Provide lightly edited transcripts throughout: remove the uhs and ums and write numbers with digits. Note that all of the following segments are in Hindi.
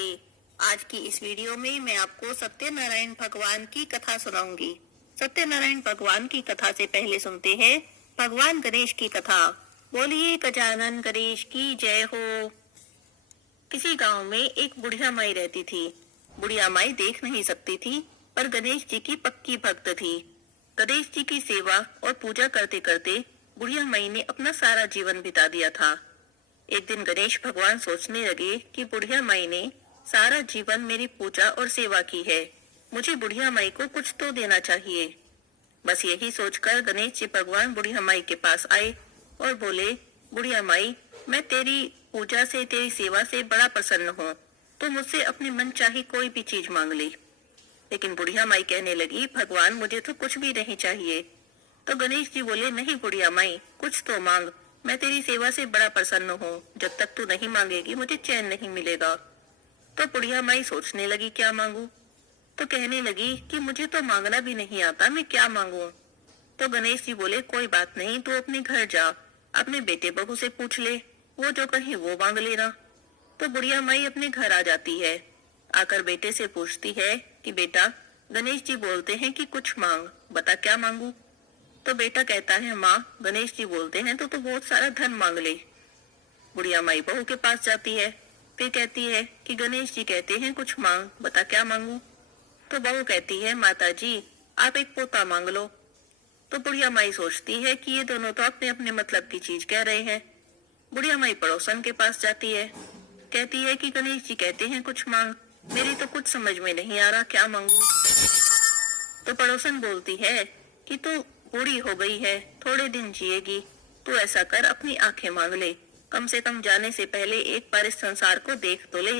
नमस्ते। आज की इस वीडियो में मैं आपको सत्यनारायण भगवान की कथा सुनाऊंगी। सत्यनारायण भगवान की कथा से पहले सुनते हैं भगवान गणेश की कथा। बोलिए गजानन गणेश की जय हो। किसी गांव में एक बुढ़िया माई रहती थी। बुढ़िया माई देख नहीं सकती थी, पर गणेश जी की पक्की भक्त थी। गणेश जी की सेवा और पूजा करते करते बुढ़िया माई ने अपना सारा जीवन बिता दिया था। एक दिन गणेश भगवान सोचने लगे कि बुढ़िया माई ने सारा जीवन मेरी पूजा और सेवा की है, मुझे बुढ़िया माई को कुछ तो देना चाहिए। बस यही सोचकर गणेश जी भगवान बुढ़िया माई के पास आए और बोले, बुढ़िया माई, मैं तेरी पूजा से, तेरी सेवा से बड़ा प्रसन्न हूँ, तो मुझसे अपनी मन चाही कोई भी चीज मांग ले। लेकिन बुढ़िया माई कहने लगी, भगवान मुझे तो कुछ भी नहीं चाहिए। तो गणेश जी बोले, नहीं बुढ़िया माई, कुछ तो मांग, मैं तेरी सेवा से बड़ा प्रसन्न हूँ, जब तक तू नहीं मांगेगी मुझे चैन नहीं मिलेगा। तो बुढ़िया माई सोचने लगी क्या मांगू, तो कहने लगी कि मुझे तो मांगना भी नहीं आता, मैं क्या मांगू। तो गणेश जी बोले, कोई बात नहीं, तू अपने घर जा, अपने बेटे बहू से पूछ ले, वो जो कहे वो मांग लेना। तो बुढ़िया माई अपने घर आ जाती है। आकर बेटे से पूछती है कि बेटा, गणेश जी बोलते हैं कि कुछ मांग, बता क्या मांगू। तो बेटा कहता है, माँ, गणेश जी बोलते हैं तो बहुत सारा धन मांग ले। बुढ़िया माई बहू के पास जाती है, फिर कहती है कि गणेश जी कहते हैं कुछ मांग, बता क्या मांगू। तो बहू कहती है, माता जी, आप एक पोता मांग लो। तो बुढ़िया माई सोचती है कि ये दोनों तो अपने अपने मतलब की चीज कह रहे हैं। बुढ़िया माई पड़ोसन के पास जाती है, कहती है कि गणेश जी कहते हैं कुछ मांग, मेरी तो कुछ समझ में नहीं आ रहा, क्या मांगू। तो पड़ोसन बोलती है कि तू बूढ़ी हो गई है, थोड़े दिन जिएगी, तू ऐसा कर, अपनी आंखें मांग ले, कम से कम जाने से पहले एक बार इस संसार को देख तो ले।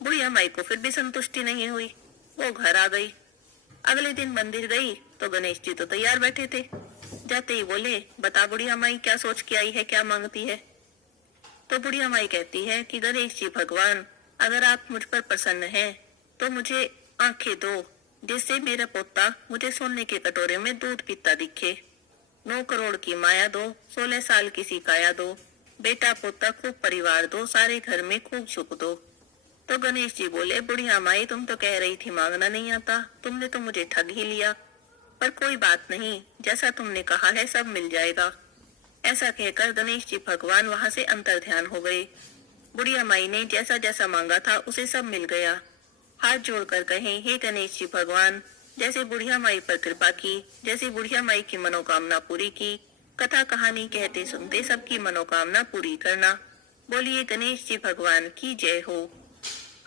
बुढ़िया माई को फिर भी संतुष्टि नहीं हुई, वो घर आ गई। अगले दिन मंदिर गई तो गणेश जी तो तैयार बैठे थे। जाते ही बोले, बता बुढ़िया माई, क्या सोच के आई है, क्या मांगती है। तो बुढ़िया माई कहती है कि गणेश जी भगवान, अगर आप मुझ पर प्रसन्न हैं तो मुझे आंखें दो, जिससे मेरा पोता मुझे सोने के कटोरे में दूध पीता दिखे। 9 करोड़ की माया दो, 16 साल की सी काया दो, बेटा पोता खूब परिवार दो, सारे घर में खूब सुख दो। तो गणेश जी बोले, बुढ़िया माई, तुम तो कह रही थी मांगना नहीं आता, तुमने तो मुझे ठग ही लिया, पर कोई बात नहीं, जैसा तुमने कहा है सब मिल जाएगा। ऐसा कहकर गणेश जी भगवान वहां से अंतर ध्यान हो गए। बुढ़िया माई ने जैसा जैसा मांगा था उसे सब मिल गया। हाथ जोड़कर कहें, हे गणेश जी भगवान, जैसे बुढ़िया माई पर कृपा की, जैसे बुढ़िया माई की मनोकामना पूरी की, कथा कहानी कहते सुनते सबकी मनोकामना पूरी करना। बोलिए गणेश जी भगवान की जय हो।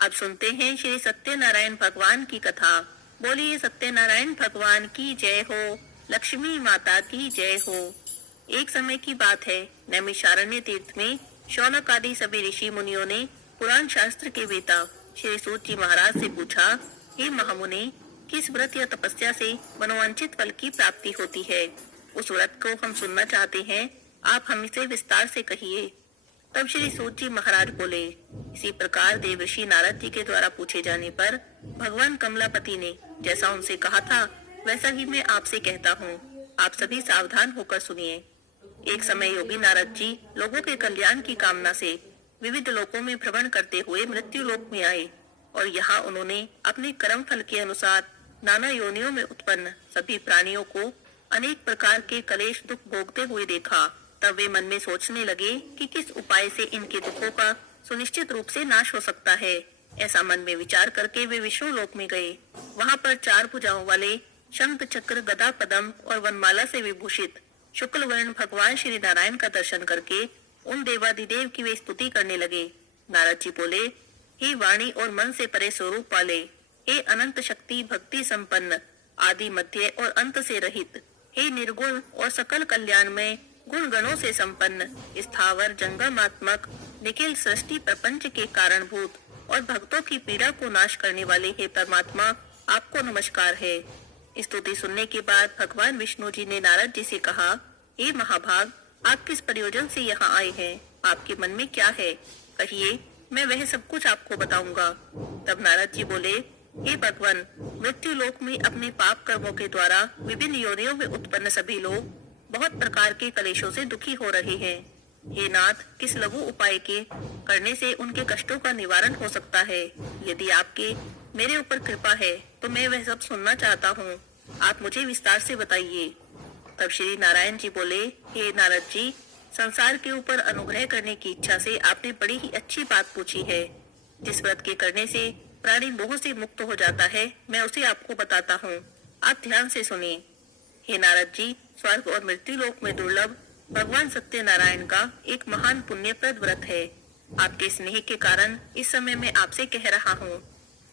अब सुनते हैं श्री सत्यनारायण भगवान की कथा। बोलिए सत्यनारायण भगवान की जय हो, लक्ष्मी माता की जय हो। एक समय की बात है, नैमिषारण्य तीर्थ में शौनक आदि सभी ऋषि मुनियों ने पुराण शास्त्र के वेता श्री सूत जी महाराज से पूछा, हे महामुनि, किस व्रत या तपस्या से मनोवांछित फल की प्राप्ति होती है, उस व्रत को हम सुनना चाहते हैं, आप हम इसे विस्तार से कहिए। तब श्री सूत जी महाराज बोले, इसी प्रकार देवर्षि नारद जी के द्वारा पूछे जाने पर भगवान कमलापति ने जैसा उनसे कहा था वैसा ही मैं आपसे कहता हूँ, आप सभी सावधान होकर सुनिए। एक समय योगी नारद जी लोगों के कल्याण की कामना से विविध लोकों में भ्रमण करते हुए मृत्यु लोक में आए और यहाँ उन्होंने अपने कर्म फल के अनुसार नाना योनियों में उत्पन्न सभी प्राणियों को अनेक प्रकार के कलेश दुख भोगते हुए देखा। तब वे मन में सोचने लगे कि किस उपाय से इनके दुखों का सुनिश्चित रूप से नाश हो सकता है। ऐसा मन में विचार करके वे विष्णु लोक में गए। वहाँ पर 4 भुजाओं वाले शंख चक्र गदा पद्म और वनमाला से विभूषित शुक्ल वर्ण भगवान श्री नारायण का दर्शन करके उन देवादिदेव की वे स्तुति करने लगे। नारद जी बोले, हे वाणी और मन से परे स्वरूप वाले, हे अनंत शक्ति भक्ति संपन्न, आदि मध्य और अंत से रहित, हे निर्गुण और सकल कल्याण में गुण गणों से संपन्न, स्थावर जंगमात्मक निखिल सृष्टि प्रपंच के कारणभूत और भक्तों की पीड़ा को नाश करने वाले हे परमात्मा, आपको नमस्कार है। स्तुति सुनने के बाद भगवान विष्णु जी ने नारद जी से कहा, हे महाभाग, आप किस प्रयोजन से यहाँ आए हैं, आपके मन में क्या है, कहिए, मैं वह सब कुछ आपको बताऊंगा। तब नारद जी बोले, हे भगवान, मृत्यु लोक में अपने पाप कर्मों के द्वारा विभिन्न योनियों में उत्पन्न सभी लोग बहुत प्रकार के कलेशों से दुखी हो रहे हैं। हे नाथ, किस लघु उपाय के करने से उनके कष्टों का निवारण हो सकता है? यदि आपके मेरे ऊपर कृपा है तो मैं वह सब सुनना चाहता हूँ। आप मुझे विस्तार से बताइए। तब श्री नारायण जी बोले, हे नारद जी, संसार के ऊपर अनुग्रह करने की इच्छा से आपने बड़ी ही अच्छी बात पूछी है। जिस व्रत के करने से प्राणी मोह से मुक्त हो जाता है, मैं उसे आपको बताता हूँ। आप ध्यान से सुनिए। हे नारद जी, स्वर्ग और मृत्यु लोक में दुर्लभ भगवान सत्यनारायण का एक महान पुण्यप्रद व्रत है। आपके स्नेह के कारण इस समय मैं आपसे कह रहा हूँ।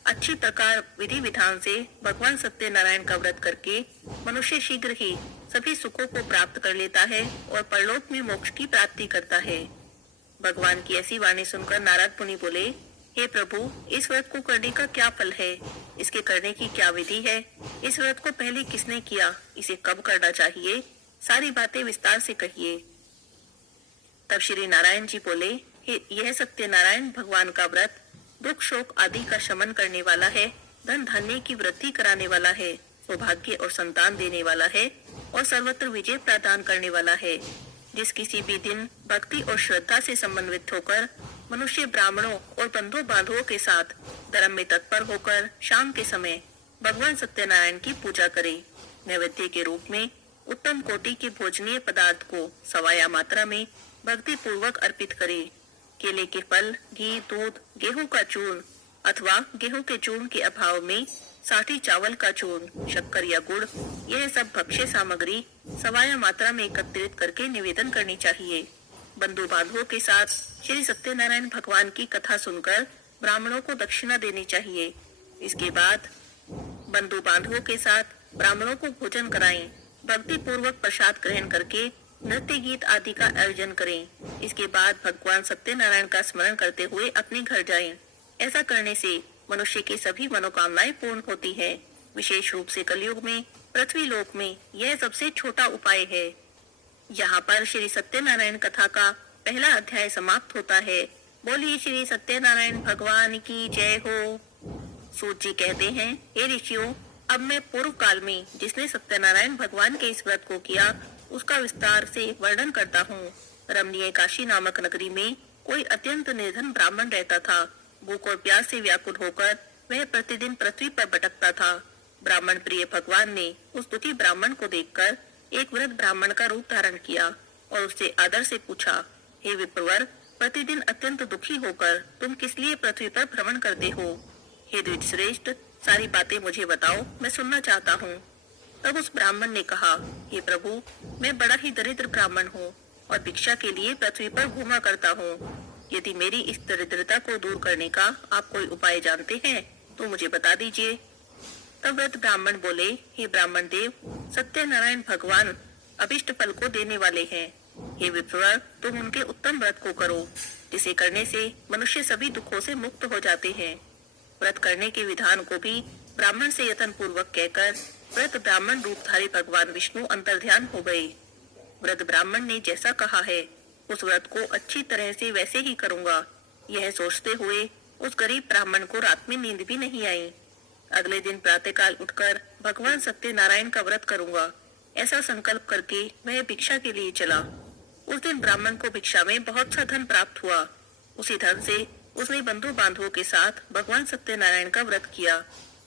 अच्छी प्रकार विधि विधान से भगवान सत्यनारायण का व्रत करके मनुष्य शीघ्र ही सभी सुखों को प्राप्त कर लेता है और परलोक में मोक्ष की प्राप्ति करता है। भगवान की ऐसी वाणी सुनकर नारद मुनि बोले, हे प्रभु, इस व्रत को करने का क्या फल है? इसके करने की क्या विधि है? इस व्रत को पहले किसने किया? इसे कब करना चाहिए? सारी बातें विस्तार से कहिए। तब श्री नारायण जी बोले, यह सत्यनारायण भगवान का व्रत दुख शोक आदि का शमन करने वाला है, धन धान्य की वृद्धि कराने वाला है, सौभाग्य और संतान देने वाला है और सर्वत्र विजय प्रदान करने वाला है। जिस किसी भी दिन भक्ति और श्रद्धा से समन्वित होकर मनुष्य ब्राह्मणों और बंधु बांधवों के साथ धर्म में तत्पर होकर शाम के समय भगवान सत्यनारायण की पूजा करे, नैवेद्य के रूप में उत्तम कोटि के भोजनीय पदार्थ को सवाया मात्रा में भक्ति पूर्वक अर्पित करे। केले के फल, घी, दूध, गेहूं का चूर्ण अथवा गेहूं के चूर्ण के अभाव में साठी चावल का चूर्ण, शक्कर या गुड़, यह सब भक्ष्य सामग्री सवाया मात्रा में एकत्रित करके निवेदन करनी चाहिए। बंधु बांधवों के साथ श्री सत्यनारायण भगवान की कथा सुनकर ब्राह्मणों को दक्षिणा देनी चाहिए। इसके बाद बंधु बांधवों के साथ ब्राह्मणों को भोजन कराएं। भक्ति पूर्वक प्रसाद ग्रहण करके नृत्य गीत आदि का आयोजन करें। इसके बाद भगवान सत्यनारायण का स्मरण करते हुए अपने घर जाएं। ऐसा करने से मनुष्य की सभी मनोकामनाएं पूर्ण होती है। विशेष रूप से कलयुग में, पृथ्वी लोक में यह सबसे छोटा उपाय है। यहाँ पर श्री सत्यनारायण कथा का पहला अध्याय समाप्त होता है। बोलिए श्री सत्यनारायण भगवान की जय हो। सूत जी कहते हैं, हे ऋषियों, अब मैं पूर्व काल में जिसने सत्यनारायण भगवान के इस व्रत को किया उसका विस्तार से वर्णन करता हूँ। रमणीय काशी नामक नगरी में कोई अत्यंत निर्धन ब्राह्मण रहता था। भूख और प्यास से व्याकुल होकर वह प्रतिदिन पृथ्वी पर भटकता था। ब्राह्मण प्रिय भगवान ने उस दुखी ब्राह्मण को देखकर एक वृद्ध ब्राह्मण का रूप धारण किया और उससे आदर से पूछा, हे विप्रवर, प्रतिदिन अत्यंत दुखी होकर तुम किस लिए पृथ्वी पर भ्रमण करते हो? हे द्विज श्रेष्ठ, सारी बातें मुझे बताओ, मैं सुनना चाहता हूँ। तब उस ब्राह्मण ने कहा, हे प्रभु, मैं बड़ा ही दरिद्र ब्राह्मण हूँ और भिक्षा के लिए पृथ्वी पर घूमा करता हूँ। यदि मेरी इस दरिद्रता को दूर करने का आप कोई उपाय जानते हैं तो मुझे बता दीजिए। तब वृद्ध ब्राह्मण बोले, हे ब्राह्मण देव, सत्यनारायण भगवान अभिष्ट फल को देने वाले हैं। हे विप्रवर, तुम उनके उत्तम व्रत को करो, जिसे करने से मनुष्य सभी दुखों से मुक्त हो जाते हैं। व्रत करने के विधान को भी ब्राह्मण से यत्न पूर्वक कहकर वृद्ध ब्राह्मण रूपधारी भगवान विष्णु अंतर्ध्यान हो गए। वृद्ध ब्राह्मण ने जैसा कहा है उस व्रत को अच्छी तरह से वैसे ही करूंगा, यह सोचते हुए उस गरीब ब्राह्मण को रात में नींद भी नहीं आई। अगले दिन प्रातःकाल उठकर भगवान सत्यनारायण का व्रत करूंगा, ऐसा संकल्प करके वह भिक्षा के लिए चला। उस दिन ब्राह्मण को भिक्षा में बहुत सा धन प्राप्त हुआ। उसी धन से उसने बंधु बांधवों के साथ भगवान सत्यनारायण का व्रत किया।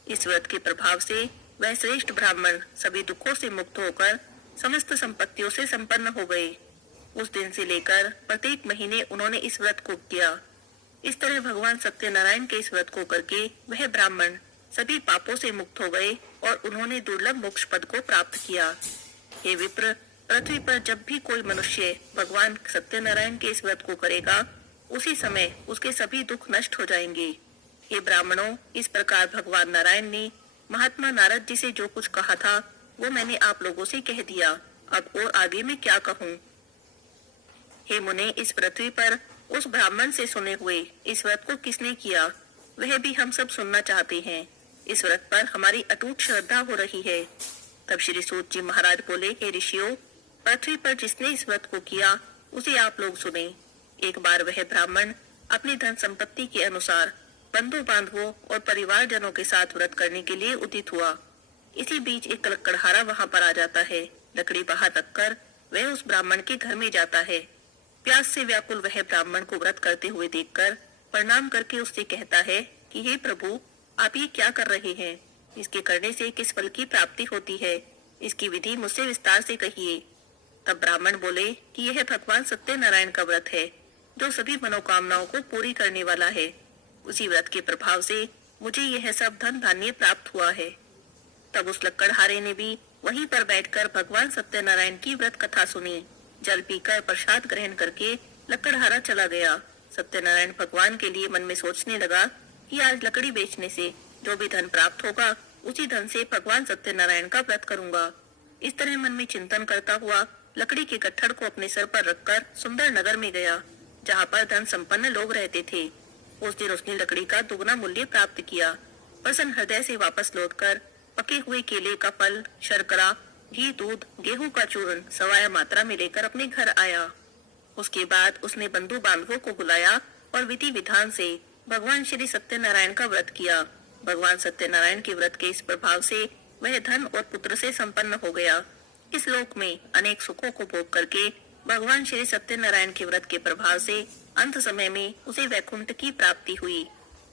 इस व्रत के प्रभाव से वह श्रेष्ठ ब्राह्मण सभी दुखों से मुक्त होकर समस्त संपत्तियों से संपन्न हो गए। उस दिन से लेकर प्रत्येक महीने उन्होंने इस व्रत को किया। इस तरह भगवान सत्यनारायण के इस व्रत को करके वह ब्राह्मण सभी पापों से मुक्त हो गए और उन्होंने दुर्लभ मोक्ष पद को प्राप्त किया। हे विप्र, पृथ्वी पर जब भी कोई मनुष्य भगवान सत्यनारायण के इस व्रत को करेगा उसी समय उसके सभी दुख नष्ट हो जाएंगे। हे ब्राह्मणों, इस प्रकार भगवान नारायण ने महात्मा नारद जी से जो कुछ कहा था वो मैंने आप लोगों से कह दिया। अब और आगे मैं क्या कहूँ? हे मुने, इस पृथ्वी पर उस ब्राह्मण से सुने हुए इस व्रत को किसने किया वह भी हम सब सुनना चाहते हैं। इस व्रत पर हमारी अटूट श्रद्धा हो रही है। तब श्री सूत जी महाराज बोले, हे ऋषियों, पृथ्वी पर जिसने इस व्रत को किया उसे आप लोग सुने। एक बार वह ब्राह्मण अपनी धन संपत्ति के अनुसार बंधु बांधवों और परिवार जनों के साथ व्रत करने के लिए उदित हुआ। इसी बीच एक लकड़हारा वहां पर आ जाता है। लकड़ी बाहर रखकर वह उस ब्राह्मण के घर में जाता है। प्यास से व्याकुल वह ब्राह्मण को व्रत करते हुए देखकर प्रणाम करके उससे कहता है कि हे प्रभु, आप ये क्या कर रहे हैं? इसके करने से किस फल की प्राप्ति होती है? इसकी विधि मुझसे विस्तार से कहिए। तब ब्राह्मण बोले कि यह भगवान सत्यनारायण का व्रत है, जो सभी मनोकामनाओं को पूरी करने वाला है। उसी व्रत के प्रभाव से मुझे यह सब धन धान्य प्राप्त हुआ है। तब उस लक्कड़हारे ने भी वहीं पर बैठकर भगवान सत्यनारायण की व्रत कथा सुनी। जल पीकर प्रसाद ग्रहण करके लक्कड़हारा चला गया। सत्यनारायण भगवान के लिए मन में सोचने लगा कि आज लकड़ी बेचने से जो भी धन प्राप्त होगा, उसी धन से भगवान सत्यनारायण का व्रत करूंगा। इस तरह मन में चिंतन करता हुआ लकड़ी के गट्ठड़ को अपने सर पर रखकर सुंदर नगर में गया, जहाँ पर धन संपन्न लोग रहते थे। उस दिन उसने लकड़ी का दुगना मूल्य प्राप्त किया। प्रसन्न हृदय से वापस लौटकर पके हुए केले का फल, शर्करा, घी, दूध, गेहूं का चूर्ण सवाया मात्रा में लेकर अपने घर आया। उसके बाद उसने बंधु बांधवों को बुलाया और विधि विधान से भगवान श्री सत्यनारायण का व्रत किया। भगवान सत्यनारायण के व्रत के इस प्रभाव से वह धन और पुत्र से संपन्न हो गया। इस लोक में अनेक सुखों को भोग करके भगवान श्री सत्यनारायण के व्रत के प्रभाव से अंत समय में उसे वैकुंठ की प्राप्ति हुई।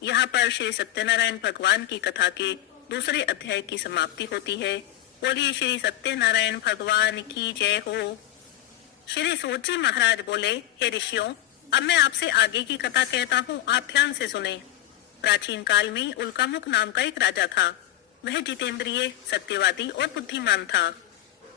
यहाँ पर श्री सत्यनारायण भगवान की कथा के दूसरे अध्याय की समाप्ति होती है। बोलिए श्री सत्यनारायण भगवान की जय हो। श्री सूत जी महाराज बोले, हे ऋषियों, अब मैं आपसे आगे की कथा कहता हूँ, आप ध्यान से सुने। प्राचीन काल में उल्कामुख नाम का एक राजा था। वह जितेंद्रिय, सत्यवादी और बुद्धिमान था।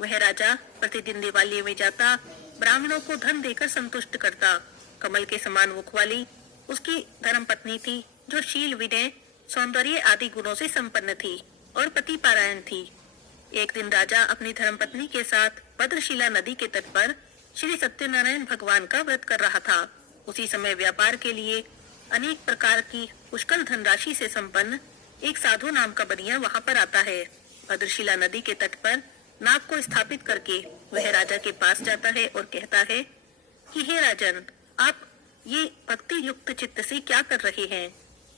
वह राजा प्रतिदिन देवालय में जाता, ब्राह्मणों को धन देकर संतुष्ट करता। कमल के समान मुख वाली उसकी धर्मपत्नी थी, जो शील, विनय, सौंदर्य आदि गुणों से संपन्न थी और पति पारायण थी। एक दिन राजा अपनी धर्मपत्नी के साथ भद्रशिला नदी के तट पर श्री सत्यनारायण भगवान का व्रत कर रहा था। उसी समय व्यापार के लिए अनेक प्रकार की पुष्कल धनराशि से संपन्न एक साधु नाम का बनिया वहां पर आता है। भद्रशिला नदी के तट पर नाग को स्थापित करके वह राजा के पास जाता है और कहता है कि हे राजन, आप ये भक्ति युक्त चित्त से क्या कर रहे हैं?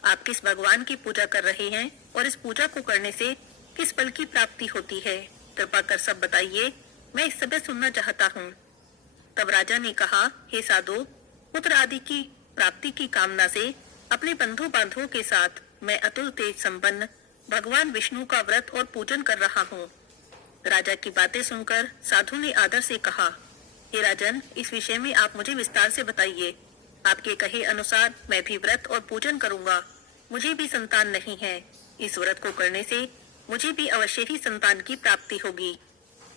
आप किस भगवान की पूजा कर रहे हैं और इस पूजा को करने से किस फल की प्राप्ति होती है? कृपा कर सब बताइए, मैं इस समय सुनना चाहता हूँ। तब राजा ने कहा, हे साधु, पुत्र आदि की प्राप्ति की कामना से अपने बंधु बांधवों के साथ मैं अतुल तेज संपन्न भगवान विष्णु का व्रत और पूजन कर रहा हूँ। राजा की बातें सुनकर साधु ने आदर से कहा, हे राजन, इस विषय में आप मुझे विस्तार से बताइए। आपके कहे अनुसार मैं भी व्रत और पूजन करूंगा। मुझे भी संतान नहीं है। इस व्रत को करने से मुझे भी अवश्य ही संतान की प्राप्ति होगी।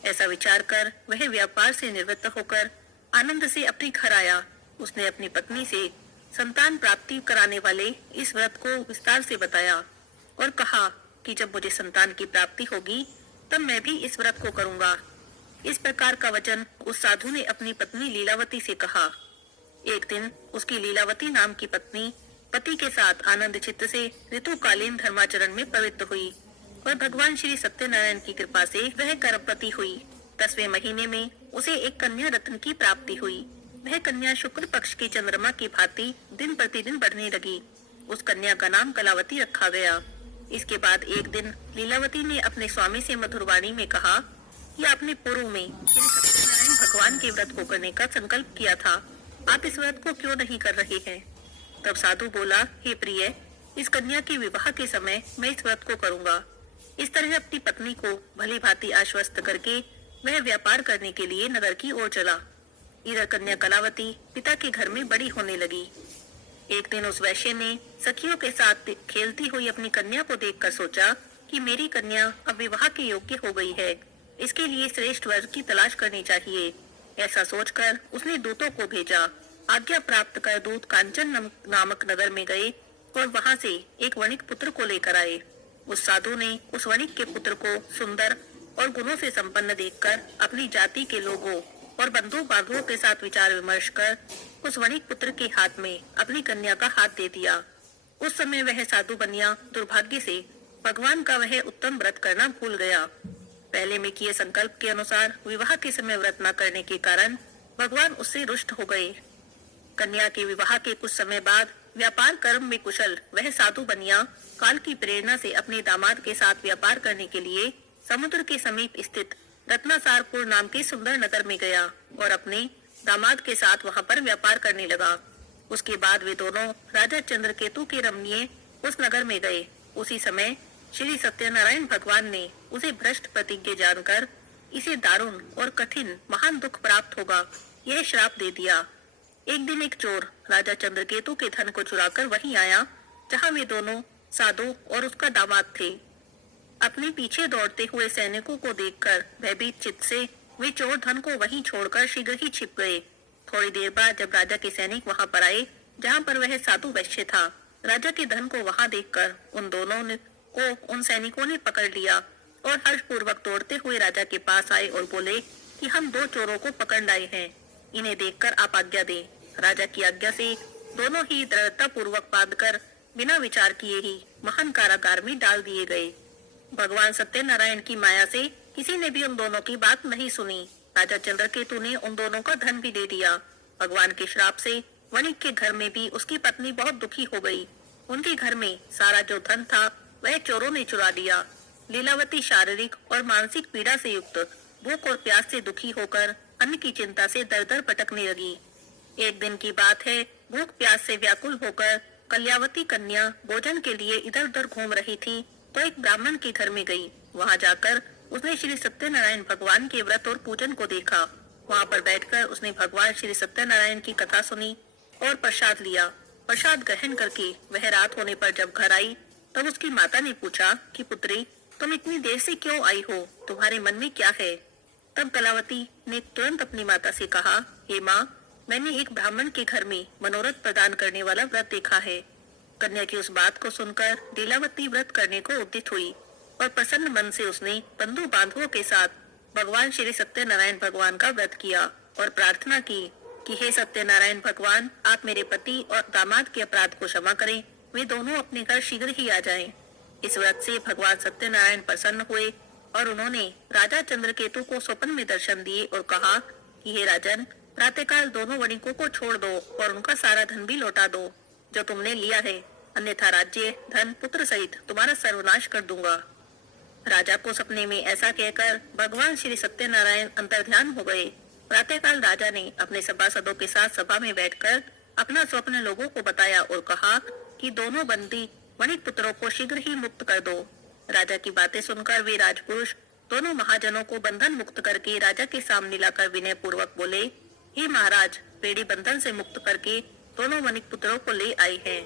ऐसा विचार कर वह व्यापार से निवृत्त होकर आनंद से अपने घर आया। उसने अपनी पत्नी से संतान प्राप्ति कराने वाले इस व्रत को विस्तार से बताया और कहा कि जब मुझे संतान की प्राप्ति होगी तब मैं भी इस व्रत को करूंगा। इस प्रकार का वचन उस साधु ने अपनी पत्नी लीलावती से कहा। एक दिन उसकी लीलावती नाम की पत्नी पति के साथ आनंद चित्त से ऋतुकालीन धर्माचरण में प्रवृत्त हुई और भगवान श्री सत्यनारायण की कृपा से वह गर्भवती हुई। 10वें महीने में उसे एक कन्या रत्न की प्राप्ति हुई। वह कन्या शुक्ल पक्ष के चंद्रमा की भांति दिन प्रतिदिन बढ़ने लगी। उस कन्या का नाम कलावती रखा गया। इसके बाद एक दिन लीलावती ने अपने स्वामी से मधुरवाणी में कहा कि आपने पूर्व में श्री सत्यनारायण भगवान के व्रत को करने का संकल्प किया था, आप इस व्रत को क्यों नहीं कर रहे हैं? तब साधु बोला, हे प्रिय, इस कन्या के विवाह के समय मैं इस व्रत को करूंगा। इस तरह अपनी पत्नी को भली भांति आश्वस्त करके वह व्यापार करने के लिए नगर की ओर चला। इधर कन्या कलावती पिता के घर में बड़ी होने लगी। एक दिन उस वैश्य ने सखियों के साथ खेलती हुई अपनी कन्या को देखकर सोचा कि मेरी कन्या अब विवाह के योग्य हो गई है, इसके लिए श्रेष्ठ वर की तलाश करनी चाहिए। ऐसा सोचकर उसने दूतों को भेजा। आज्ञा प्राप्त कर दूत कांचन नामक नगर में गए और वहां से एक वणिक पुत्र को लेकर आए। उस साधु ने उस वणिक के पुत्र को सुंदर और गुणों से संपन्न देखकर अपनी जाति के लोगों और बंधु बांधवों के साथ विचार विमर्श कर उस वणिक पुत्र के हाथ में अपनी कन्या का हाथ दे दिया। उस समय वह साधु बनिया दुर्भाग्य से भगवान का वह उत्तम व्रत करना भूल गया। पहले में किए संकल्प के अनुसार विवाह के समय व्रत न करने के कारण भगवान उससे रुष्ट हो गए। कन्या के विवाह के कुछ समय बाद व्यापार कर्म में कुशल वह साधु बनिया काल की प्रेरणा से अपने दामाद के साथ व्यापार करने के लिए समुद्र के समीप स्थित रत्नासारपुर नाम के सुंदर नगर में गया और अपने दामाद के साथ वहाँ पर व्यापार करने लगा। उसके बाद वे दोनों राजा चंद्रकेतु के रमणीय उस नगर में गए। उसी समय श्री सत्यनारायण भगवान ने उसे भ्रष्ट प्रतिज्ञा जानकर इसे दारुण और कठिन महान दुख प्राप्त होगा यह श्राप दे दिया। एक दिन एक चोर राजा चंद्रकेतु के धन को चुराकर वहीं आया जहाँ वे दोनों साधु और उसका दामाद थे। अपने पीछे दौड़ते हुए सैनिकों को देखकर भयभीत चित्त से वे चोर धन को वहीं छोड़कर शीघ्र ही छिप गए। थोड़ी देर बाद जब राजा के सैनिक वहां पर आए जहां पर वह साधु वैश्य था, राजा के धन को वहां देखकर उन दोनों को उन सैनिकों ने पकड़ लिया और हर्षपूर्वक दौड़ते हुए राजा के पास आए और बोले कि हम 2 चोरों को पकड़ लाए हैं, इन्हें देखकर आप आज्ञा दें। राजा की आज्ञा से दोनों ही दृढ़ता पूर्वक बांधकर बिना विचार किए ही महान कारागार में डाल दिए गए। भगवान सत्यनारायण की माया से किसी ने भी उन दोनों की बात नहीं सुनी। राजा चंद्रकेतु ने उन दोनों का धन भी दे दिया। भगवान के श्राप से वणिक के घर में भी उसकी पत्नी बहुत दुखी हो गई। उनके घर में सारा जो धन था वह चोरों ने चुरा लिया। लीलावती शारीरिक और मानसिक पीड़ा से युक्त, भूख और प्यास से दुखी होकर अन्न की चिंता से दर दर भटकने लगी। एक दिन की बात है, भूख प्यास से व्याकुल होकर कल्यावती कन्या भोजन के लिए इधर उधर घूम रही थी तो एक ब्राह्मण के घर में गई। वहां जाकर उसने श्री सत्यनारायण भगवान के व्रत और पूजन को देखा। वहां पर बैठकर उसने भगवान श्री सत्यनारायण की कथा सुनी और प्रसाद लिया। प्रसाद ग्रहण करके वह रात होने पर जब घर आई तब उसकी माता ने पूछा कि पुत्री, तुम इतनी देर से क्यों आई हो, तुम्हारे मन में क्या है? तब कलावती ने तुरंत अपनी माता से कहा, हे माँ, मैंने एक ब्राह्मण के घर में मनोरथ प्रदान करने वाला व्रत देखा है। कन्या की उस बात को सुनकर लीलावती व्रत करने को उद्यत हुई और प्रसन्न मन से उसने बंधु बांधवों के साथ भगवान श्री सत्यनारायण भगवान का व्रत किया और प्रार्थना की कि हे सत्यनारायण भगवान, आप मेरे पति और दामाद के अपराध को क्षमा करें, वे दोनों अपने घर शीघ्र ही आ जाएं। इस व्रत से भगवान सत्यनारायण प्रसन्न हुए और उन्होंने राजा चंद्रकेतु को स्वप्न में दर्शन दिए और कहा कि हे राजन, प्रातःकाल दोनों वणिकों को छोड़ दो और उनका सारा धन भी लौटा दो जो तुमने लिया है, अन्यथा राज्य, धन, पुत्र सहित तुम्हारा सर्वनाश कर दूंगा। राजा को सपने में ऐसा कहकर भगवान श्री सत्यनारायण अंतर्ध्यान हो गए। प्रातःकाल राजा ने अपने सभासदों के साथ सभा में बैठकर अपना स्वप्न लोगों को बताया और कहा कि दोनों बंदी वणिक पुत्रों को शीघ्र ही मुक्त कर दो। राजा की बातें सुनकर वे राजपुरुष दोनों महाजनों को बंधन मुक्त करके राजा के सामने लाकर विनय पूर्वक बोले, हे महाराज, पेड़ी बंधन से मुक्त करके दोनों वणिक पुत्रों को ले आए हैं।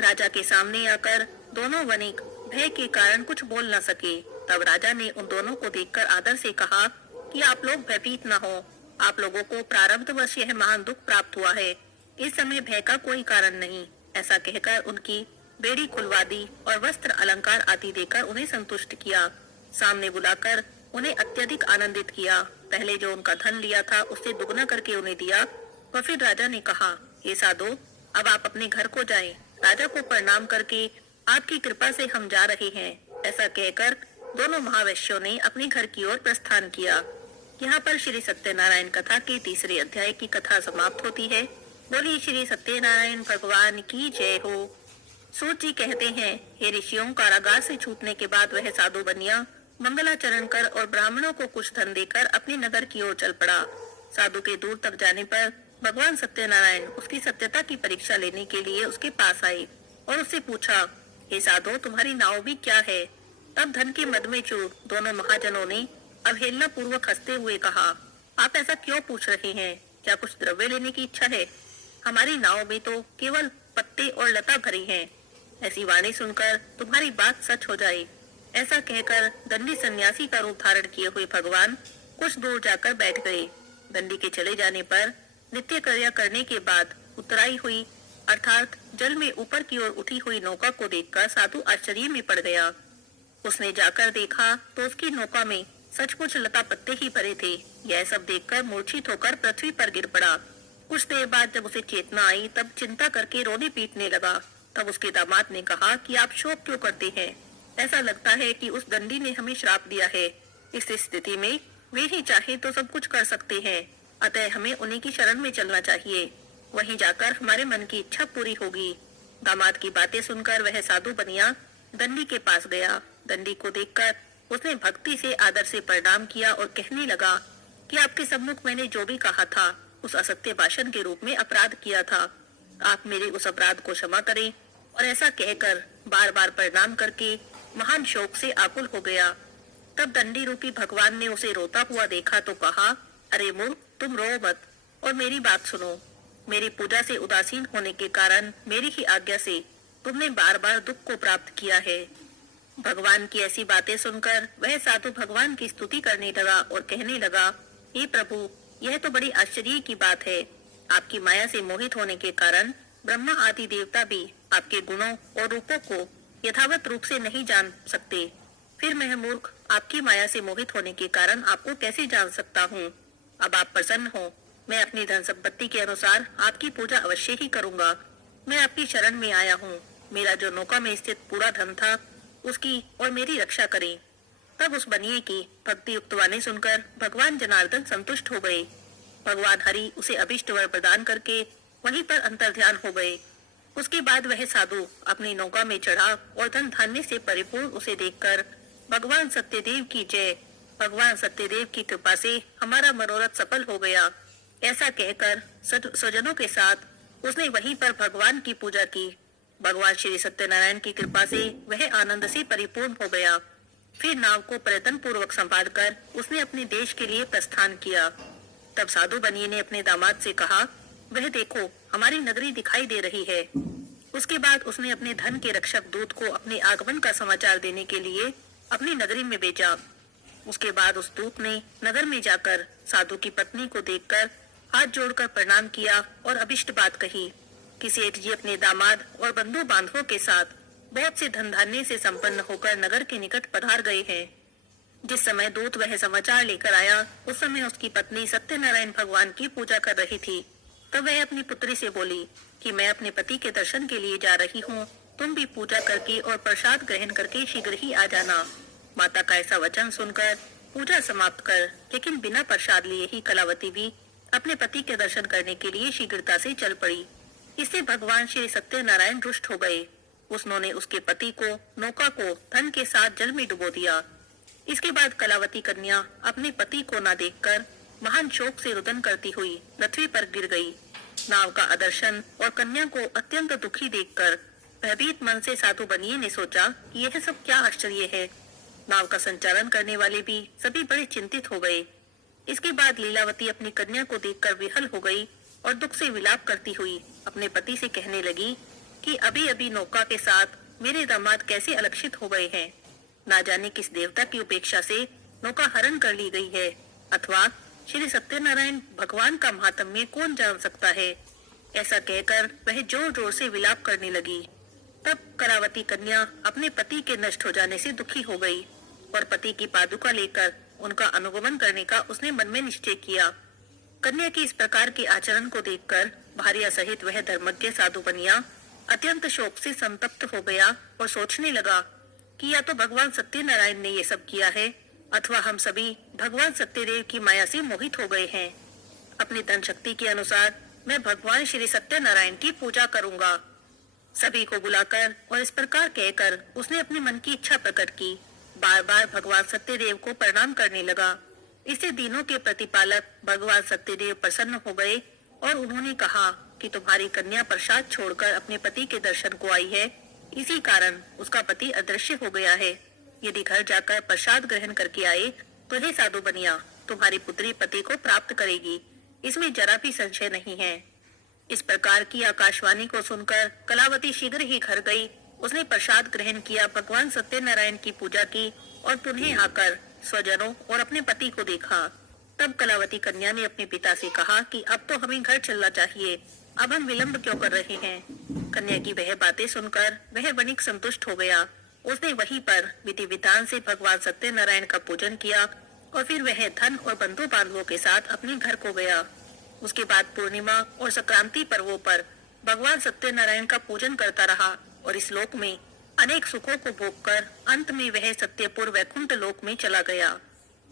राजा के सामने आकर दोनों वणिक भय के कारण कुछ बोल न सके। तब राजा ने उन दोनों को देखकर आदर से कहा कि आप लोग भयभीत न हो, आप लोगों को प्रारब्धवश यह महान दुख प्राप्त हुआ है, इस समय भय का कोई कारण नहीं। ऐसा कहकर उनकी बेड़ी खुलवा दी और वस्त्र अलंकार आदि देकर उन्हें संतुष्ट किया। सामने बुलाकर उन्हें अत्यधिक आनंदित किया। पहले जो उनका धन लिया था उससे दुगना करके उन्हें दिया और फिर राजा ने कहा, हे साधु, अब आप अपने घर को जाएं। राजा को प्रणाम करके आपकी कृपा से हम जा रहे हैं। ऐसा कहकर दोनों महावैश्यों ने अपने घर की ओर प्रस्थान किया। यहाँ पर श्री सत्यनारायण कथा के 3रे अध्याय की कथा समाप्त होती है। बोलिए श्री सत्यनारायण भगवान की जय हो। सूत जी कहते हैं, हे ऋषियों, कारागार से छूटने के बाद वह साधु बनिया मंगलाचरण कर और ब्राह्मणों को कुछ धन देकर अपने नगर की ओर चल पड़ा। साधु के दूर तक जाने पर भगवान सत्यनारायण उसकी सत्यता की परीक्षा लेने के लिए उसके पास आए और उससे पूछा, हे साधु, तुम्हारी नाव भी क्या है? तब धन के मद में चूर दोनों महाजनों ने अवहेलना पूर्वक हंसते हुए कहा, आप ऐसा क्यों पूछ रहे हैं? क्या कुछ द्रव्य लेने की इच्छा है? हमारी नाव में तो केवल पत्ते और लता भरी हैं। ऐसी वाणी सुनकर तुम्हारी बात सच हो जाए। ऐसा कहकर दंडी सन्यासी का रूप धारण किए हुए भगवान कुछ दूर जाकर बैठ गए। दंडी के चले जाने पर नित्य क्रिया करने के बाद उतराई हुई अर्थात जल में ऊपर की ओर उठी हुई नौका को देखकर साधु आश्चर्य में पड़ गया। उसने जाकर देखा तो उसकी नौका में सचमुच लता पत्ते ही भरे थे। यह सब देखकर मूर्छित होकर पृथ्वी पर गिर पड़ा। कुछ देर बाद जब उसे चेतना आई तब चिंता करके रोने पीटने लगा। तब उसके दामाद ने कहा कि आप शोक क्यों करते हैं? ऐसा लगता है कि उस दंडी ने हमें श्राप दिया है। इस स्थिति में वे ही चाहे तो सब कुछ कर सकते हैं, अतः हमें उन्हीं की शरण में चलना चाहिए। वहीं जाकर हमारे मन की इच्छा पूरी होगी। दामाद की बातें सुनकर वह साधु बनिया दंडी के पास गया। दंडी को देखकर उसने भक्ति से आदर से प्रणाम किया और कहने लगा कि आपके सम्मुख मैंने जो भी कहा था उस असत्य भाषण के रूप में अपराध किया था। आप मेरे उस अपराध को क्षमा करें। और ऐसा कहकर बार बार प्रणाम करके महान शोक से आकुल हो गया। तब दंडी रूपी भगवान ने उसे रोता हुआ देखा तो कहा, अरे मूर्ख, तुम रो मत और मेरी बात सुनो। मेरी पूजा से उदासीन होने के कारण मेरी ही आज्ञा से तुमने बार बार दुख को प्राप्त किया है। भगवान की ऐसी बातें सुनकर वह साधु भगवान की स्तुति करने लगा और कहने लगा, हे प्रभु, यह तो बड़ी आश्चर्य की बात है। आपकी माया से मोहित होने के कारण ब्रह्मा आदि देवता भी आपके गुणों और रूपों को यथावत रूप से नहीं जान सकते। फिर मैं मूर्ख आपकी माया से मोहित होने के कारण आपको कैसे जान सकता हूँ। अब आप प्रसन्न हो, मैं अपनी धन संपत्ति के अनुसार आपकी पूजा अवश्य ही करूँगा। मैं आपकी शरण में आया हूँ। मेरा जो नौका में स्थित पूरा धन था उसकी और मेरी रक्षा करें। तब उस बनिए की भक्ति युक्त वाणी सुनकर भगवान जनार्दन संतुष्ट हो गए। भगवान हरि उसे अभिष्ट वर प्रदान करके वहीं पर अंतर्ध्यान हो गए। उसके बाद वह साधु अपनी नौका में चढ़ा और धन धान्य से परिपूर्ण उसे देखकर, भगवान सत्यदेव की जय, भगवान सत्यदेव की कृपा से हमारा मनोरथ सफल हो गया, ऐसा कहकर स्वजनों के साथ उसने वहीं पर भगवान की पूजा की। भगवान श्री सत्यनारायण की कृपा से वह आनंद से परिपूर्ण हो गया। फिर नाव को प्रयत्न पूर्वक संभाल कर उसने अपने देश के लिए प्रस्थान किया। तब साधु बनिए ने अपने दामाद से कहा, वह देखो, हमारी नगरी दिखाई दे रही है। उसके बाद उसने अपने धन के रक्षक दूत को अपने आगमन का समाचार देने के लिए अपनी नगरी में भेजा। उसके बाद उस दूत ने नगर में जाकर साधु की पत्नी को देखकर हाथ जोड़कर प्रणाम किया और अभिष्ट बात कही कि सेठ जी अपने दामाद और बंधु बांधवों के साथ बहुत से धन धान्य से संपन्न होकर नगर के निकट पधार गए हैं। जिस समय दूत वह समाचार लेकर आया उस समय उसकी पत्नी सत्यनारायण भगवान की पूजा कर रही थी। तब वह अपनी पुत्री से बोली कि मैं अपने पति के दर्शन के लिए जा रही हूँ, तुम भी पूजा करके और प्रसाद ग्रहण करके शीघ्र ही आ जाना। माता का ऐसा वचन सुनकर पूजा समाप्त कर लेकिन बिना प्रसाद लिए ही कलावती भी अपने पति के दर्शन करने के लिए शीघ्रता से चल पड़ी। इससे भगवान श्री सत्यनारायण रुष्ट हो गए। उन्होंने उसके पति को, नौका को धन के साथ जल में डुबो दिया। इसके बाद कलावती कन्या अपने पति को न देखकर महान शोक से रुदन करती हुई पृथ्वी पर गिर गई। नाव का आदर्शन और कन्या को अत्यंत दुखी देखकर भयभीत मन से साधु बनिए ने सोचा कि यह सब क्या आश्चर्य है। नाव का संचालन करने वाले भी सभी बड़े चिंतित हो गए। इसके बाद लीलावती अपनी कन्या को देखकर विहल हो गई और दुख से विलाप करती हुई अपने पति से कहने लगी कि अभी अभी नौका के साथ मेरे दामाद कैसे अलक्षित हो गए हैं। ना जाने किस देवता की उपेक्षा से नौका हरण कर ली गई है, अथवा श्री सत्यनारायण भगवान का महात्म्य कौन जान सकता है। ऐसा कहकर वह जोर जोर से विलाप करने लगी। तब कलावती कन्या अपने पति के नष्ट हो जाने से दुखी हो गई और पति की पादुका लेकर उनका अनुगमन करने का उसने मन में निश्चय किया। कन्या की इस प्रकार के आचरण को देखकर भार्या सहित वह धर्मज्ञ साधु बनिया अत्यंत शोक से संतप्त हो गया और सोचने लगा कि या तो भगवान सत्यनारायण ने ये सब किया है अथवा हम सभी भगवान सत्यदेव की माया से मोहित हो गए हैं। अपनी धन शक्ति के अनुसार मैं भगवान श्री सत्यनारायण की पूजा करूंगा। सभी को बुलाकर और इस प्रकार कहकर उसने अपने मन की इच्छा प्रकट की। बार बार भगवान सत्यदेव को प्रणाम करने लगा। इससे दीनों के प्रतिपालक भगवान सत्यदेव प्रसन्न हो गए और उन्होंने कहा कि तुम्हारी कन्या प्रसाद छोड़कर अपने पति के दर्शन को आई है, इसी कारण उसका पति अदृश्य हो गया है। यदि घर जाकर प्रसाद ग्रहण करके आए तो हे साधु बनिया, तुम्हारी पुत्री पति को प्राप्त करेगी, इसमें जरा भी संशय नहीं है। इस प्रकार की आकाशवाणी को सुनकर कलावती शीघ्र ही घर गई। उसने प्रसाद ग्रहण किया, भगवान सत्यनारायण की पूजा की और पुनः आकर स्वजनों और अपने पति को देखा। तब कलावती कन्या ने अपने पिता से कहा कि अब तो हमें घर चलना चाहिए, अब हम विलंब क्यों कर रहे हैं। कन्या की वह बातें सुनकर वह वणिक संतुष्ट हो गया। उसने वहीं पर विधि विधान से भगवान सत्यनारायण का पूजन किया और फिर वह धन और बंधु बांधवों के साथ अपने घर को गया। उसके बाद पूर्णिमा और संक्रांति पर्वों पर भगवान सत्यनारायण का पूजन करता रहा और इस लोक में अनेक सुखों को भोगकर अंत में वह सत्यपुर वैकुंठ लोक में चला गया।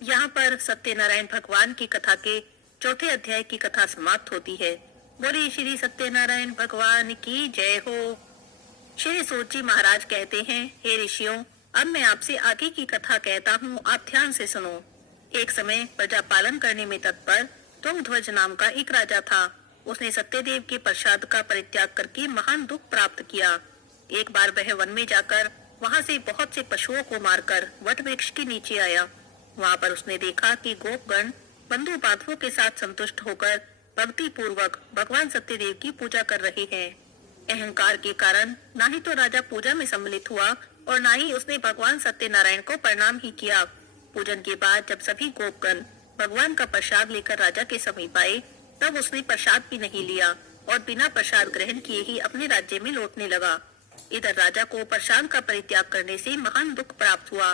यहाँ पर सत्यनारायण भगवान की कथा के चौथे अध्याय की कथा समाप्त होती है। बोलिए श्री सत्यनारायण भगवान की जय हो। श्री सूत जी महाराज कहते हैं, हे ऋषियों, अब मैं आपसे आगे की कथा कहता हूँ, आप ध्यान से सुनो। एक समय प्रजा पालन करने में तत्पर तुंगध्वज नाम का एक राजा था। उसने सत्यदेव के प्रसाद का परित्याग करके महान दुख प्राप्त किया। एक बार वह वन में जाकर वहां से बहुत से पशुओं को मारकर वट वृक्ष के नीचे आया। वहां पर उसने देखा कि गोपगण बंधु बांधवों के साथ संतुष्ट होकर भक्ति पूर्वक भगवान सत्यदेव की पूजा कर रहे हैं। अहंकार के कारण ना ही तो राजा पूजा में सम्मिलित हुआ और ना ही उसने भगवान सत्यनारायण को प्रणाम ही किया। पूजन के बाद जब सभी गोपगण भगवान का प्रसाद लेकर राजा के समीप आए, तब उसने प्रसाद भी नहीं लिया और बिना प्रसाद ग्रहण किए ही अपने राज्य में लौटने लगा। इधर राजा को प्रसाद का परित्याग करने से महान दुख प्राप्त हुआ।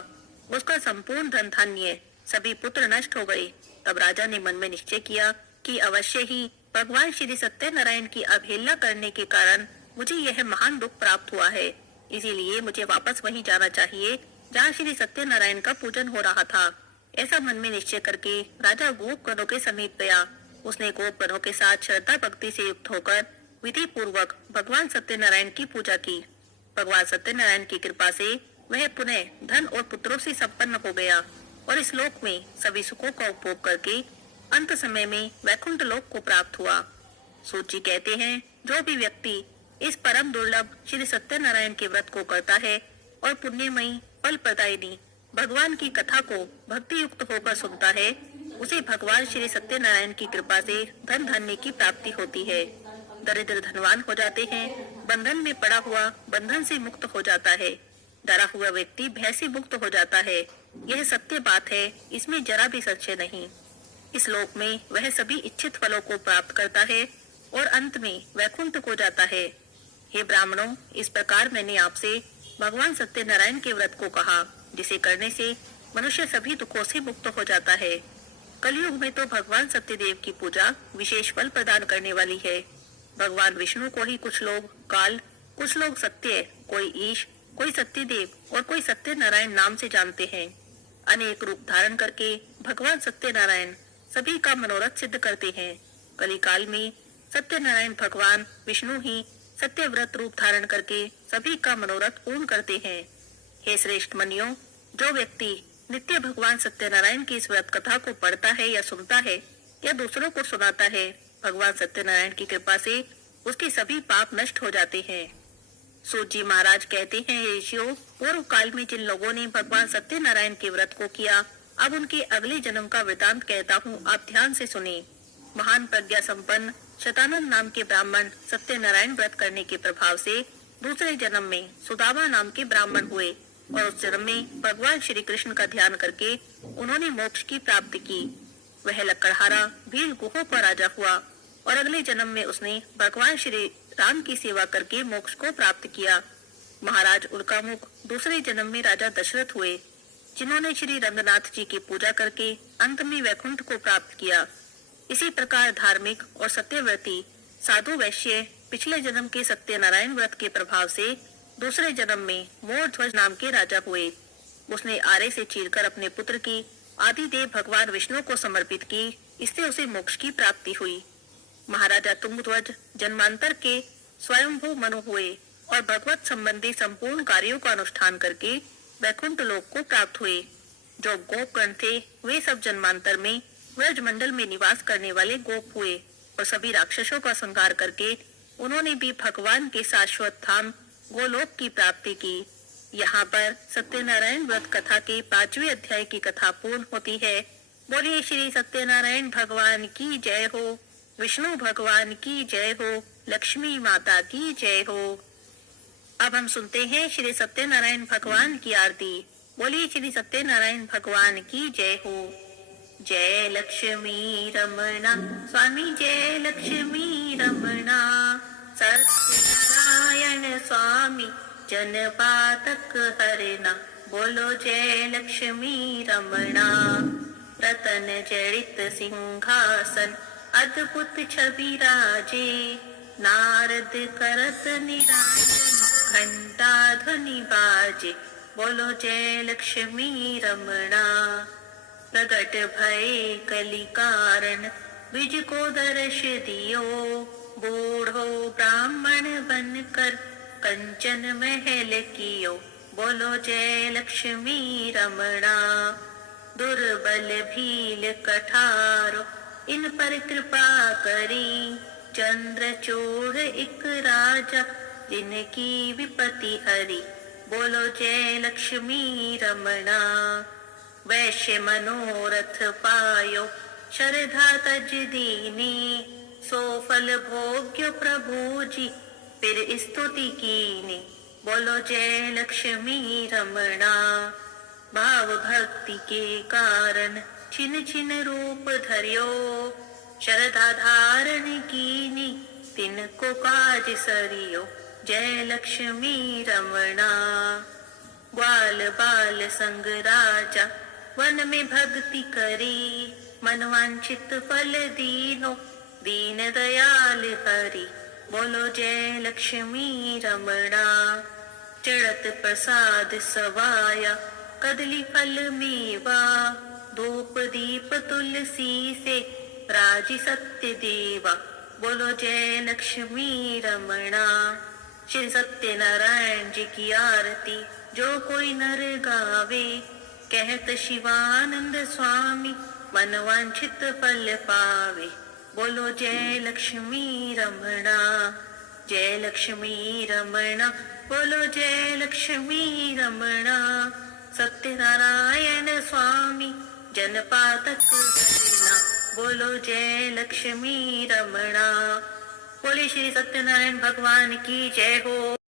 उसका संपूर्ण धन धान्य सभी पुत्र नष्ट हो गए। तब राजा ने मन में निश्चय किया कि अवश्य ही भगवान श्री सत्यनारायण की अवहेलना करने के कारण मुझे यह महान दुख प्राप्त हुआ है। इसीलिए मुझे वापस वहीं जाना चाहिए जहाँ श्री सत्यनारायण का पूजन हो रहा था। ऐसा मन में निश्चय करके राजा गोपगणों के समीप गया। उसने गोपगणों के साथ श्रद्धा भक्ति से युक्त होकर विधि पूर्वक भगवान सत्यनारायण की पूजा की। भगवान सत्यनारायण की कृपा से वह पुनः धन और पुत्रों से संपन्न हो गया और इस लोक में सभी सुखों का उपभोग करके अंत समय में वैकुंठ लोक को प्राप्त हुआ। सूत जी कहते हैं, जो भी व्यक्ति इस परम दुर्लभ श्री सत्यनारायण के व्रत को करता है और पुण्यमयी फल प्रदायिनी भगवान की कथा को भक्ति युक्त होकर सुनता है, उसे भगवान श्री सत्यनारायण की कृपा से धन धान्य की प्राप्ति होती है। दरिद्र धनवान हो जाते हैं, बंधन में पड़ा हुआ बंधन से मुक्त हो जाता है, डरा हुआ व्यक्ति भय से मुक्त हो जाता है। यह सत्य बात है, इसमें जरा भी संशय नहीं। इस लोक में वह सभी इच्छित फलों को प्राप्त करता है और अंत में वैकुंठ को जाता है। हे ब्राह्मणों, इस प्रकार मैंने आपसे भगवान सत्यनारायण के व्रत को कहा, जिसे करने से मनुष्य सभी दुखों से मुक्त हो जाता है। कलयुग में तो भगवान सत्यदेव की पूजा विशेष फल प्रदान करने वाली है। भगवान विष्णु को ही कुछ लोग काल, कुछ लोग सत्य, कोई ईश, कोई सत्यदेव और कोई सत्यनारायण नाम से जानते हैं। अनेक रूप धारण करके भगवान सत्यनारायण सभी का मनोरथ सिद्ध करते हैं। कलिकाल में सत्यनारायण भगवान विष्णु ही सत्य व्रत रूप धारण करके सभी का मनोरथ पूर्ण करते हैं। हे श्रेष्ठ मनियों, जो व्यक्ति नित्य भगवान सत्यनारायण की इस व्रत कथा को पढ़ता है या सुनता है या दूसरों को सुनाता है, भगवान सत्यनारायण की कृपा से उसके सभी पाप नष्ट हो जाते हैं। सूत जी महाराज कहते हैं, ऋषियों, पूर्व काल में जिन लोगों ने भगवान सत्यनारायण के व्रत को किया, अब उनके अगले जन्म का वृतांत कहता हूँ, आप ध्यान से सुने। महान प्रज्ञा संपन्न शतानंद नाम के ब्राह्मण सत्यनारायण व्रत करने के प्रभाव से दूसरे जन्म में सुदामा नाम के ब्राह्मण हुए और उस जन्म में भगवान श्री कृष्ण का ध्यान करके उन्होंने मोक्ष की प्राप्ति की। वह लकड़हारा भील गुहों का राजा हुआ और अगले जन्म में उसने भगवान श्री राम की सेवा करके मोक्ष को प्राप्त किया। महाराज उल्कामुख दूसरे जन्म में राजा दशरथ हुए, जिन्होंने श्री रंगनाथ जी की पूजा करके अंत में वैकुंठ को प्राप्त किया। इसी प्रकार धार्मिक और सत्यव्रती साधु वैश्य पिछले जन्म के सत्यनारायण व्रत के प्रभाव से दूसरे जन्म में मोरध्वज नाम के राजा हुए। उसने आरे से चीरकर अपने पुत्र की आदिदेव भगवान विष्णु को समर्पित की, इससे उसे मोक्ष की प्राप्ति हुई। महाराजा तुंगध्वज जन्मांतर के स्वयंभू मनु हुए और भगवत संबंधी संपूर्ण कार्यों का अनुष्ठान करके वैकुंठ लोक को प्राप्त हुए। जो गोपगण थे, वे सब जन्मांतर में व्रज मंडल में निवास करने वाले गोप हुए और सभी राक्षसों का संहार करके उन्होंने भी भगवान के शाश्वत धाम गोलोक की प्राप्ति की। यहाँ पर सत्यनारायण व्रत कथा के 5वें अध्याय की कथा पूर्ण होती है। बोलिए श्री सत्यनारायण भगवान की जय हो, विष्णु भगवान की जय हो, लक्ष्मी माता की जय हो। अब हम सुनते हैं श्री सत्यनारायण भगवान की आरती। बोलिए श्री सत्यनारायण भगवान की जय हो। जय लक्ष्मी रमणा स्वामी, जय लक्ष्मी रमणा, सत्यनारायण स्वामी जन पातक हरना। बोलो जय लक्ष्मी रमणा। रतन जड़ित सिंहासन अद्भुत छवि राजे, नारद करत निराजन घंटा ध्वनि बाजे। बोलो जय लक्ष्मी रमणा। प्रगट भय कलि कारण विज को दर्श दियो, बूढ़ो ब्राह्मण बनकर कंचन महल कियो। बोलो जय लक्ष्मी रमणा। दुर्बल भील कठारो इन पर कृपा करी। चंद्रचूड़ एक राजा, जिनकी विपत्ति हरी। बोलो जय लक्ष्मी रमणा। वैश्य मनोरथ पायो, श्रद्धा तज दीनी। सो फल भोग्य प्रभु जी, फिर स्तुति कीनी। बोलो जय लक्ष्मी रमणा। भाव भक्ति के कारण छिन छिन रूप धर्यो। श्रद्धा धारण कीनी, तिनको काज सरियो। जय लक्ष्मी रमणा। ग्वाल बाल संग राजा, वन में भक्ति करी। मनवांछित फल दीनो, दीन दयाल हरि। बोलो जय लक्ष्मी रमणा। चढ़त प्रसाद सवाया, कदली फल मेवा। धूप दीप तुलसी से, राजी सत्य देवा। बोलो जय लक्ष्मी रमणा। श्री सत्यनारायण जी की आरती जो कोई नर गावे। कहत शिवानंद स्वामी, मनवांछित फल पावे। बोलो जय लक्ष्मी रमणा। जय लक्ष्मी रमणा, बोलो जय लक्ष्मी रमणा। सत्यनारायण स्वामी, जनपातक हरिना। बोलो जय लक्ष्मी रमणा। बोले श्री सत्यनारायण भगवान की जय हो।